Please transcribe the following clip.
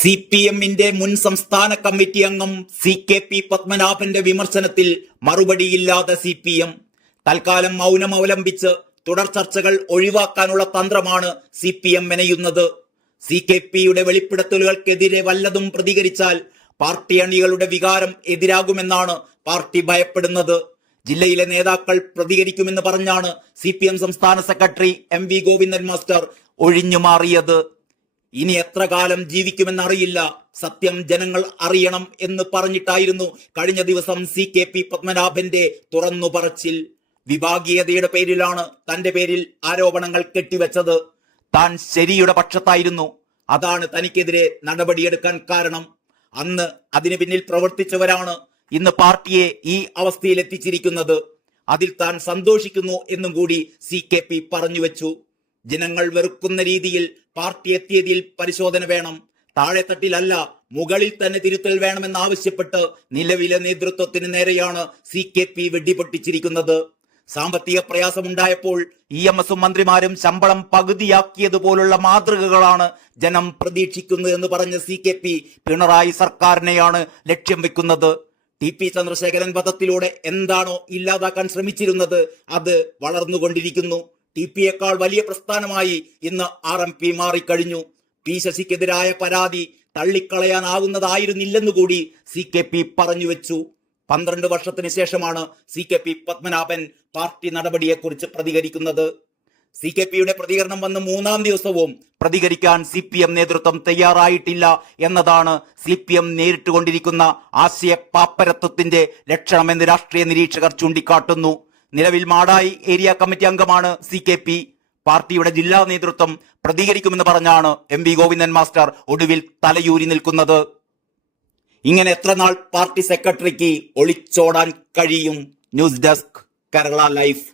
CPM-ന്റെ മുൻ സംസ്ഥാന കമ്മിറ്റി അംഗം CKP പത്മനാഭന്റെ വിമർശനത്തിൽ മറുപടിയില്ലാതെ CPM. തൽക്കാലം മൗനം അവലംബിച്ച് തുടർ ചർച്ചകൾ ഒഴിവാക്കാനുള്ള തന്ത്രമാണ് CPM മെനയുന്നത്. CKP-യുടെ വെളിപ്പെടുത്തലുകൾക്കെതിരെ വല്ലതും പ്രതികരിച്ചാൽ പാർട്ടി അണികളുടെ വികാരം എതിരാകുമെന്നാണ് പാർട്ടി ഭയപ്പെടുന്നത്. ജില്ലയിലെ നേതാക്കൾ പ്രതികരിക്കുമെന്ന് പറഞ്ഞാണ് CPM സംസ്ഥാന സെക്രട്ടറി MV ഗോവിന്ദൻ മാസ്റ്റർ ഒഴിഞ്ഞുമാറിയത്. ഇനി എത്ര കാലം ജീവിക്കുമെന്നറിയില്ല, സത്യം ജനങ്ങൾ അറിയണം എന്ന് പറഞ്ഞിട്ടായിരുന്നു കഴിഞ്ഞ ദിവസം CKP പത്മനാഭന്റെ തുറന്നു പറച്ചിൽ. വിഭാഗീയതയുടെ പേരിലാണ് തന്റെ പേരിൽ ആരോപണങ്ങൾ കെട്ടിവെച്ചത്. താൻ ശരിയുടെ പക്ഷത്തായിരുന്നു, അതാണ് തനിക്കെതിരെ നടപടിയെടുക്കാൻ കാരണം. അന്ന് അതിനു പിന്നിൽ പ്രവർത്തിച്ചവരാണ് ഇന്ന് പാർട്ടിയെ ഈ അവസ്ഥയിൽ എത്തിച്ചിരിക്കുന്നത്. അതിൽ താൻ സന്തോഷിക്കുന്നു എന്നും കൂടി CKP പറഞ്ഞു വെച്ചു. ജനങ്ങൾ വെറുക്കുന്ന രീതിയിൽ പാർട്ടി എത്തിയതിൽ പരിശോധന വേണം, താഴെത്തട്ടിലല്ല മുകളിൽ തന്നെ തിരുത്തൽ വേണമെന്നാവശ്യപ്പെട്ട് നിലവിലെ നേതൃത്വത്തിന് നേരെയാണ് CKP വെടിപൊട്ടിച്ചിരിക്കുന്നത്. സാമ്പത്തിക പ്രയാസമുണ്ടായപ്പോൾ EMS-ഉം മന്ത്രിമാരും ശമ്പളം പകുതിയാക്കിയതുപോലുള്ള മാതൃകകളാണ് ജനം പ്രതീക്ഷിക്കുന്നതെന്ന് പറഞ്ഞ CKP പിണറായി സർക്കാരിനെയാണ് ലക്ഷ്യം വെക്കുന്നത്. TP ചന്ദ്രശേഖരൻ വധത്തിലൂടെ എന്താണോ ഇല്ലാതാക്കാൻ ശ്രമിച്ചിരുന്നത് അത് വളർന്നുകൊണ്ടിരിക്കുന്നു. TP-യേക്കാൾ വലിയ പ്രസ്ഥാനമായി ഇന്ന് RMP മാറിക്കഴിഞ്ഞു. P ശശിക്കെതിരായ പരാതി തള്ളിക്കളയാനാവുന്നതായിരുന്നില്ലെന്നുകൂടി CKP പറഞ്ഞു വെച്ചു. 12 വർഷത്തിന് ശേഷമാണ് CKP പത്മനാഭൻ പാർട്ടി നടപടിയെക്കുറിച്ച് പ്രതികരിക്കുന്നത്. CKP-യുടെ പ്രതികരണം വന്ന് 3-ാം ദിവസവും പ്രതികരിക്കാൻ CPM നേതൃത്വം തയ്യാറായിട്ടില്ല എന്നതാണ് CPM നേരിട്ടുകൊണ്ടിരിക്കുന്ന ആശയ പാപ്പരത്വത്തിന്റെ ലക്ഷണമെന്ന് രാഷ്ട്രീയ നിരീക്ഷകർ ചൂണ്ടിക്കാട്ടുന്നു. നിലവിൽ മാടായി ഏരിയ കമ്മിറ്റി അംഗമാണ് CKP. പാർട്ടിയുടെ ജില്ലാ നേതൃത്വം പ്രതികരിക്കുമെന്ന് പറഞ്ഞാണ് MV ഗോവിന്ദൻ മാസ്റ്റർ ഒടുവിൽ തലയൂരി നിൽക്കുന്നത്. ഇങ്ങനെ എത്ര നാൾ പാർട്ടി സെക്രട്ടറിക്ക് ഒളിച്ചോടാൻ കഴിയും? News desk, Kerala life.